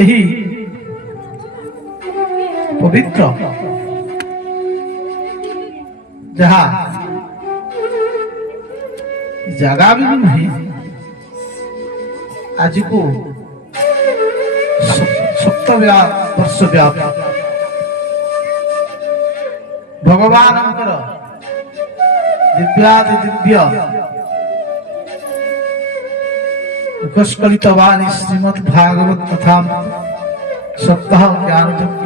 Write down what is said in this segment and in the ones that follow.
ଏହି ପବିତ୍ର ଯାହା ଜାଗା ବି ନୁହେଁ, ଆଜିକୁ 7 ବର୍ଷ ବ୍ୟାପୀ ଭଗବାନଙ୍କର ଦିବ୍ୟାଦି ଦିବ୍ୟ ଉପସ୍କଳିତ ବାଣୀ ଶ୍ରୀମଦ୍ ଭାଗବତ ତଥା ସପ୍ତାହ ଜ୍ଞାନ ଯଜ୍ଞ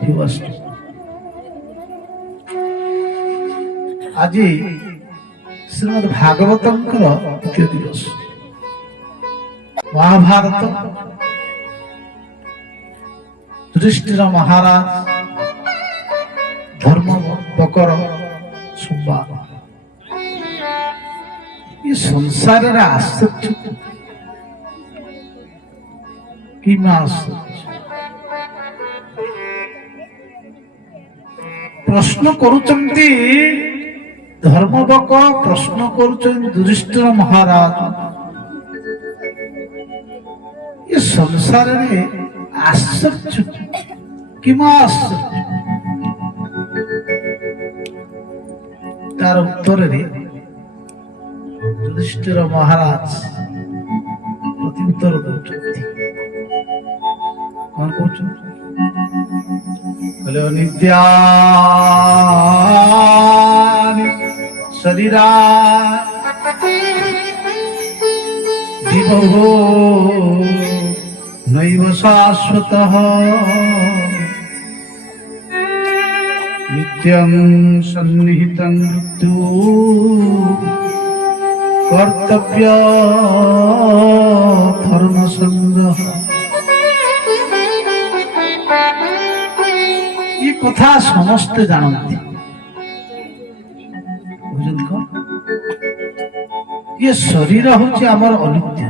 ଦିବସ। ଆଜି ଶ୍ରୀମଦ୍ ଭାଗବତଙ୍କର ଦ୍ୱିତୀୟ ଦିବସ। ମହାଭାରତ ଯୁଧିଷ୍ଠିର ମହାରାଜ ଧର୍ମ ବକର ସମ୍ବାଦ। ଏ ସଂସାରରେ ଆଶ୍ଚର୍ଯ୍ୟ କି ପ୍ରଶ୍ନ କରୁଛନ୍ତି ଧର୍ମବକ, ପ୍ରଶ୍ନ କରୁଛନ୍ତି ଯୁଧିଷ୍ଠିର ମହାରାଜ, ଏ ସଂସାରରେ ଆଶ୍ଚର୍ଯ୍ୟ କିମ୍ବା ଆଶ୍ଚର୍ଯ୍ୟ? ତାର ଉତ୍ତରରେ ଯୁଧିଷ୍ଠିର ମହାରାଜ ପ୍ରତି ଉତ୍ତର ଦଉଛନ୍ତି। କଣ କହୁଛନ୍ତି? ନିତ୍ୟାନି ଶରୀରା ବିଭୋ ନୈବ ଶାଶ୍ୱତଃ নিত্যং সন্নিহিতং মৃত্যু কর্তব্য ধর্ম সংগ্রহ। এই কথা সমস্তে জানନ୍ତି। ये शरीर हूँ आमर अनित्य।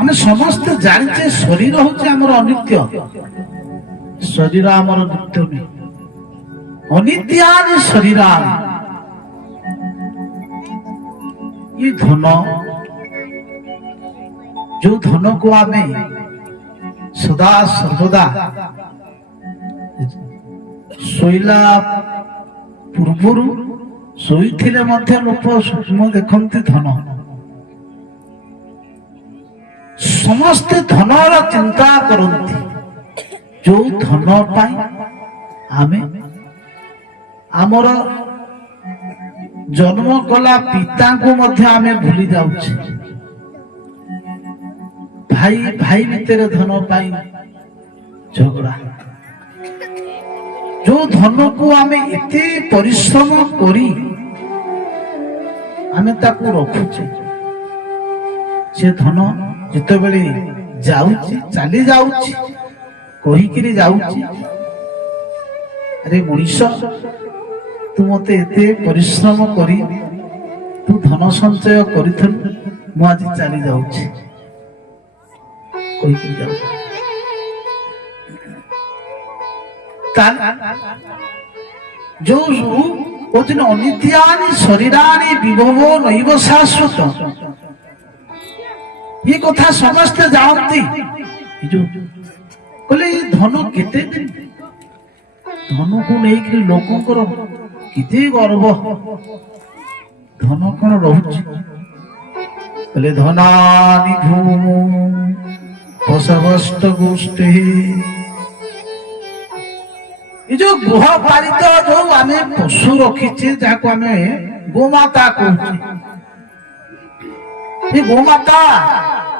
आम समस्ते जानिचे शरीर हूँ आमर अनित्य। शरीर आमर नित्य नहीं, अनित्यानि शरीरानि। ये धन, जो धन को आमे सदा सर्वदा शोइला पूर्वर शोइथिले मध्य लोक स्वप्न देखंती धन। समस्ते धनर चिंता करती। जो धन पाई आमे आमर जन्म कला पिता को मध्य आमे भूली जाउछे। भाई भाई भितर धन पाई झगड़ा। जो धन को आमे एते परिश्रम करी आमे ताकू रखुछे, से धन जिते बेले जाउची चली जाउची कहीकि जाउची, अरे मनीष तू मते एते परिश्रम करी तू धन संचय करिथल, मु आज चली जाउची कहीकि जाउची। जो कहते अनित्यानि शरीरानि विभवो नैव शाश्वत, ये कथा समस्ते जानती। कहले धन केते दिन, धन को लेकर लोकंकर केते गर्व, धन कौन रहुछि? कहले धनानि भूमो पशवस्त गोष्ठी। ये जो गृहपालित जो आमे पशु रखीचे जाको आमे गोमाता कहूचे, ये गोमाता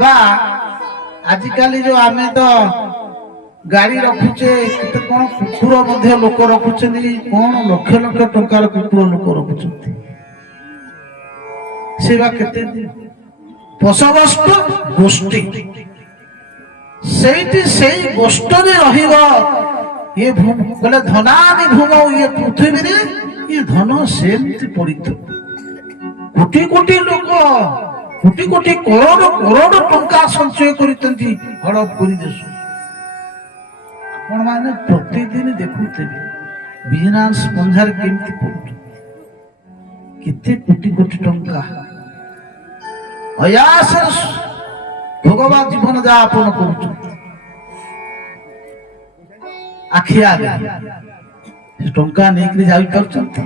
बा आजिकाली जो आमे तो गाड़ी रखुचे केते कोन कुकुर मध्य लोक रखुचनी, कोन लक्ष लक्ष टंकार कुकुर लोक रखुचंती। सेवा केते पशवस्त गोष्ठी, सेठी सेई गोष्ठरे रहिबो। ये भूमि बोले धनानि भूमौ, ये पृथ्वी रे ये धन सेमती पड़िथ। कोटी कोटी लोक कोटी कोटी करोड़ करोड़ टंका संचय करितंती हड़प करि देश। आपण माने प्रतिदिन देखुथिबे बिजनेस पंजार केमती पड़ुछ, केते कोटी कोटी टंका अयास ভগবান জীবন যাপন করুছেন আখি আগে টঙ্কা নেইকি যাই পারছন্তি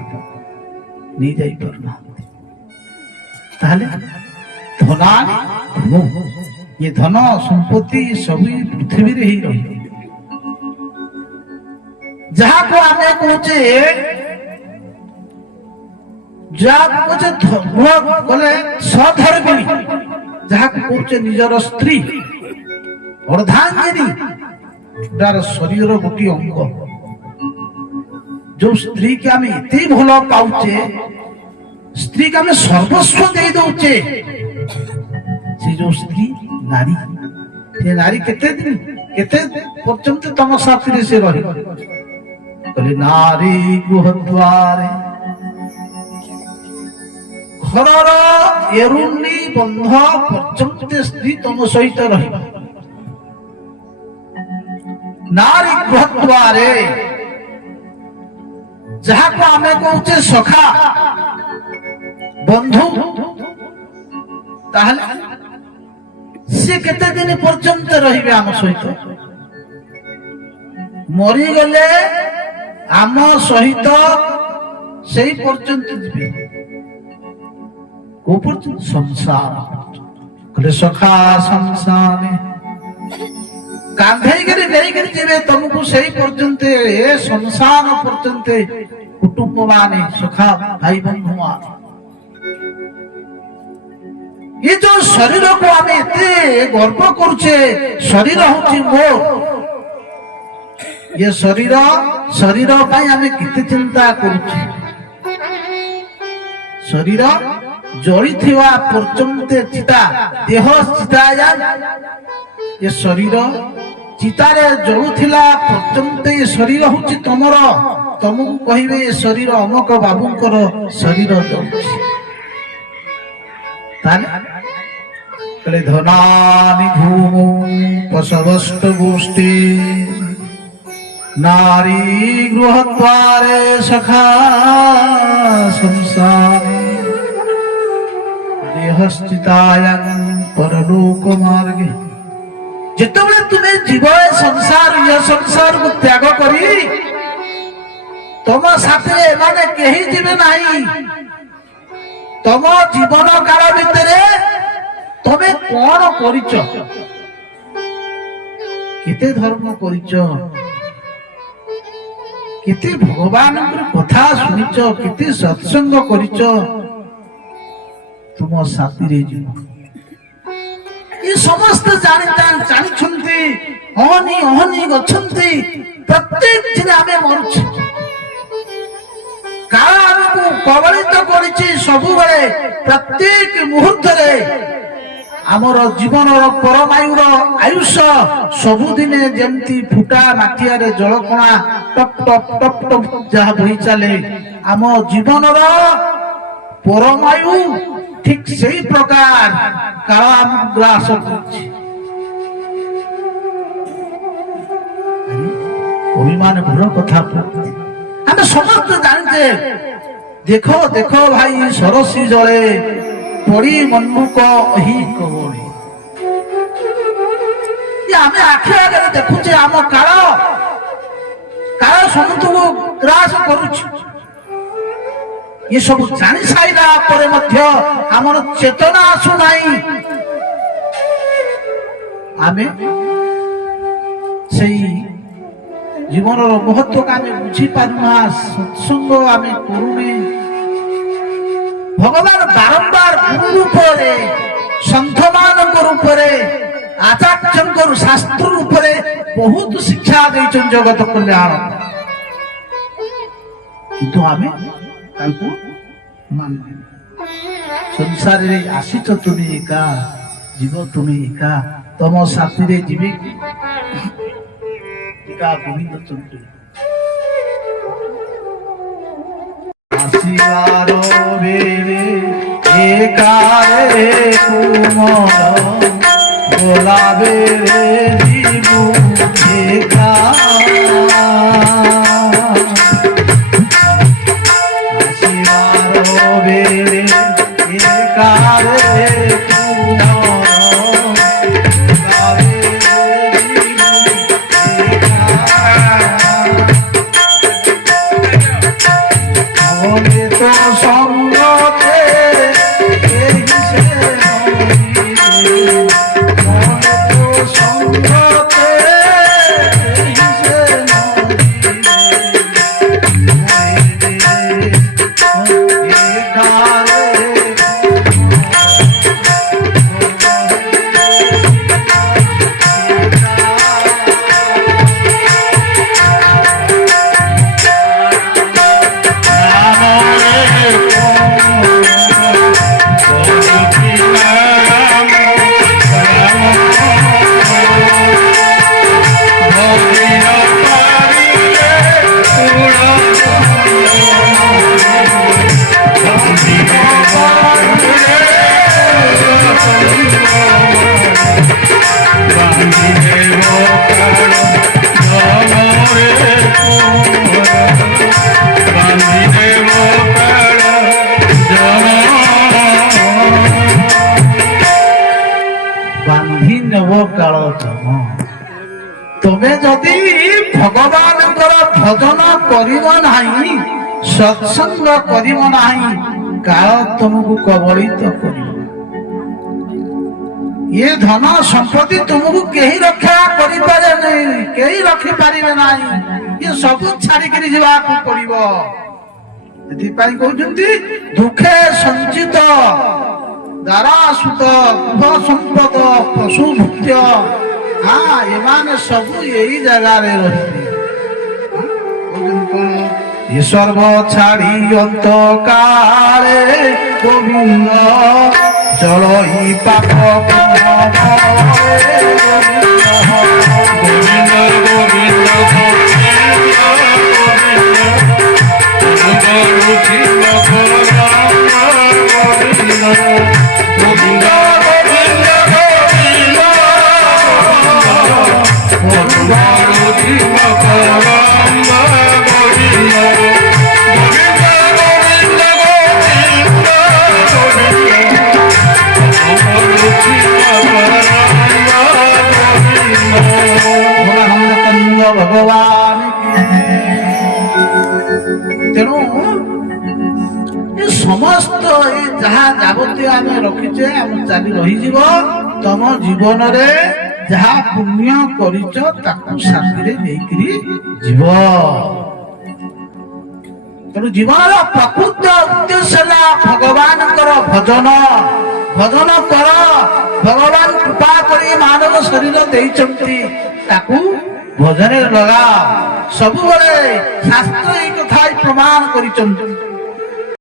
নেই যাই পারুনাহাନ୍ତି তাহলে ধনানি ये धन संपत्ति सभी पृथ्वी रे ही रही जहाँ को आमे कहचे बोले सधर्मिणी जहाँ को कहचे निजर स्त्री अर्धांगिनी तार शरीर गोटी अंग जो स्त्री के आमे इतनी भल पाउचे स्त्री के आमे सर्वस्व दे दउचे से जो स्त्री नारी ये नारी केते दिन केते पर्यंत तम साथी रे से रही कहले नारी गृहद्वारे घरर एरुनी बंध पर्यंत स्त्री तम सहित रही नारी गृहद्वारे जहाँ को आमे कहचे सखा बंधु ताहले से केते दिन पर्यंत रहिबे आम सहित मरी गले आम सहित सेही पर्यंत जिबे को पर्यंत संसार कहले सखा संसार कांधे करे नेई करे जिबे तुमको सेही पर्यंत ए संसार पर्यंत कुटुंब माने सखा भाई बंधु माने ये जो शरीर को आम एते गर्व करुचे शरीर हूँ मोर ये शरीर शरीर पाई आम केते चिंता करुचे शरीर जड़ी थिवा पर्यंत चिता देह चिता ये शरीर चितारे जड़ुथिला पर्यंत ये शरीर हूँ तमर तुमको कहिबे ये शरीर अमक बाबूंकर शरीर जड़ुछि धनानि भूमौ पशवस्त गोष्ठी नारी गृहद्वारे सखा संसारे देहस्थितायां परलोक मार्गे जेतेबेले तुमे जीव संसार ये संसार को त्याग करी तुम साथी एमाने केही जीवे नाही तुम जीवन काल भितरे तमे कौन करिच केते धर्म करिच केते भगवान कथा सुनिच केते सत्संग करिच तुम साथी रे जीव ये समस्त जानिछंती अहनी अहनी गछंती प्रत्येक दिन आमे मरुछ काल हमको कबलित करिछि सबु बेले प्रत्येक मुहूर्त रे आमर जीवन परमायुर आयुष्य सबुदिने जेमती फुटा माटिया रे जलकणा टप टप टप टप जहा बही चले आम जीवन परमायु ठीक सेही प्रकार काल आम ग्रास करछि अभिमान भर कथा हम समस्त जानते देखो देखो भाई सरसी जले पड़ी मन्मुख ही कबड़ी ये आमे आखि आगे देखुचे आम काल काल समस्त को ग्रास करुछि ये सब जानी साइला परे मध्य आमर चेतना आसु नाही आमे सेही जीवन महत्व का बुझी पारुना सत्संग आम करुने भगवान बारंबार गुरु रूप सन्थ मान रूप आचार्य शास्त्र रूप बहुत शिक्षा देचन जगत कल्याण किंतु आम संसार रे आसीच तुम्हें एका जीव तुम्हें एका तम साथी रे जीवे गोविंद चंद्र आशिवार बेरे एकारे कुमल गोलाबे रे जीवु एका आशिवार बेरे एकारे कुमल କାଳତମ। ତମେ ଯଦି ଭଗବାନଙ୍କର ଭଜନ କରିବ ନାହିଁ, ସତ୍ସଙ୍ଗ କରିବ ନାହିଁ, କାଳ ତମକୁ କବଳିତ କରିବ। ये धन संपत्ति तुमको केही रक्षा करिपारे नहीं, केही रखि पारिबे नाही, ये सब छाड़ी करी जीवा को पड़िबो। एथि पाई कहउछंती दुखे संचित दारा सुत कुह संपद पशु भुक्त्य, हाँ एमाने सब यही जगह रे रहिबे। ये सर्व छाड़ी अंत काले गोविंद चलई पाप गोविंद गोविंद भगवान तेणु ये समस्त ये जहाँ जावतीय आम रखीचे आम चली रही तम जीवन रे जहाँ पुण्य करिच ताकू साथी रे नेकरी जीव। तेणु जीवन प्रकृत उद्देश्य भगवान भजन भजन कर। भगवान कृपा करी मानव शरीर देइचंती ताकू भजन लगा। सब शास्त्र एक कथा प्रमाण करिचंती।